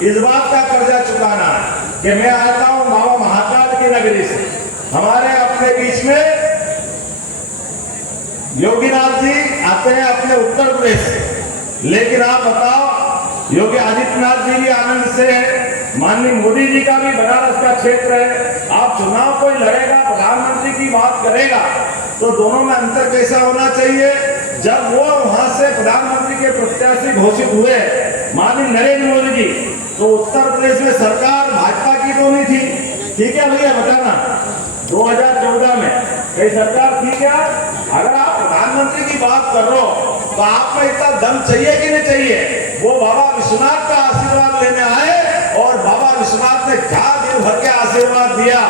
इस बात का कर्जा चुकाना है कि मैं आता हूं बाबा महाकाल की नगरी से। हमारे अपने बीच में योगीनाथ जी आते हैं अपने उत्तर प्रदेश से, लेकिन आप बताओ योगी आदित्यनाथ जी भी आनंद से है, माननीय मोदी जी का भी बनारस का क्षेत्र है। आप चुनाव कोई लड़ेगा, प्रधानमंत्री की बात करेगा, तो दोनों में अंतर कैसा होना चाहिए? जब वो वहां से प्रधानमंत्री के प्रत्याशी घोषित हुए माननीय नरेंद्र मोदी जी, तो उत्तर प्रदेश में सरकार भाजपा की तो नहीं थी। ठीक है भैया, बताना 2014 में कई सरकार थी क्या? अगर आप प्रधानमंत्री की बात कर रहे हो तो आप में इतना दम चाहिए कि नहीं चाहिए? वो बाबा विश्वनाथ का आशीर्वाद लेने आए और बाबा विश्वनाथ ने क्या दिल भर के आशीर्वाद दिया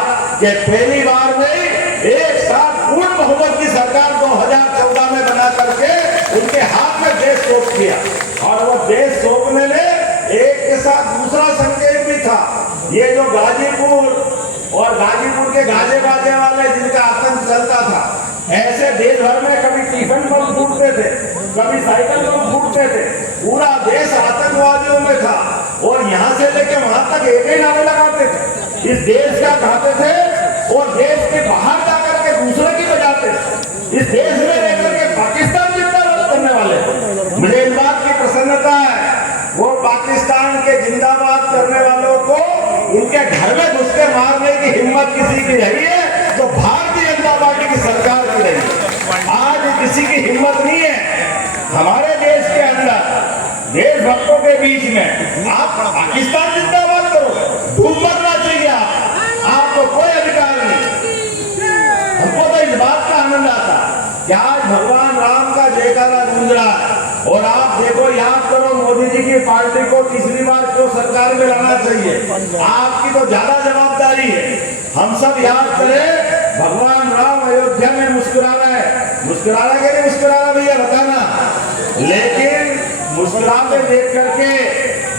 कि पहली बार में एक साथ पूर्ण बहुमत की सरकार 2014 में बना करके उनके हाथ में देश सौंप दिया। और वो देश सौंपने में एक के साथ दूसरा संकेत भी था। ये जो गाजीपुर के गाजे बाजे वाले जिनका आतंक चलता था, ऐसे देश भर में कभी टिफिन बम फूटते थे, कभी साइकिल बम फूटते थे, पूरा देश आतंकवादियों में था। और यहाँ से लेके वहां तक एक ही नारे लगाते थे, इस देश का कहते थे, और देश के बाहर जाकर के दूसरे की बजाते थे। इस देश में रहकर के पाकिस्तान जिंदाबाद करने वाले, मुझे इस बात की प्रसन्नता है, वो पाकिस्तान के जिंदाबाद करने वालों को उनके घर में घुस के मारने की हिम्मत किसी की रही है तो भारतीय जनता पार्टी की सरकार की रही है। आज किसी की हिम्मत नहीं है हमारे देश के अंदर, देशभक्तों के बीच में आप पाकिस्तान जिंदाबाद करो, डूब मरना चाहिए आपको कोई अधिकार नहीं। हमको तो इस बात का आनंद आता कि आज भगवान राम का जयकारा गूंज रहा है। और आप देखो, याद करो, मोदी जी की पार्टी को तीसरी बार क्यों सरकार में लाना चाहिए? आपकी तो ज्यादा जवाबदारी है। हम सब याद करें, भगवान राम अयोध्या में मुस्कुरा रहे हैं, मुस्कुरा रहे कि नहीं मुस्कुरा रहा भैया, बताना। लेकिन मुस्कुराते देख करके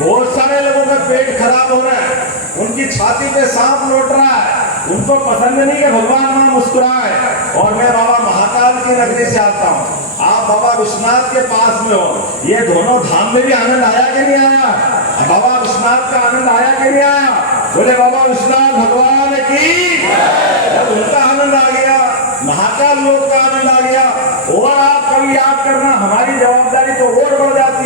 बहुत सारे लोगों का पेट खराब हो रहा है, उनकी छाती पे सांप लौट रहा है, उनको पसंद नहीं है भगवान वहां मुस्कुराए। और मैं बाबा महाकाल की नगरी से आता हूँ, आप बाबा विश्वनाथ के पास में हो, ये दोनों धाम में भी आनंद आया कि नहीं आया? बाबा विश्वनाथ का आनंद आया कि नहीं आया? बोले बाबा विश्वनाथ भगवान की। जब उनका आनंद आ गया, महाकाल लोक का आनंद आ गया, और आप कभी याद करना हमारी जवाबदारी तो और बढ़ जाती है।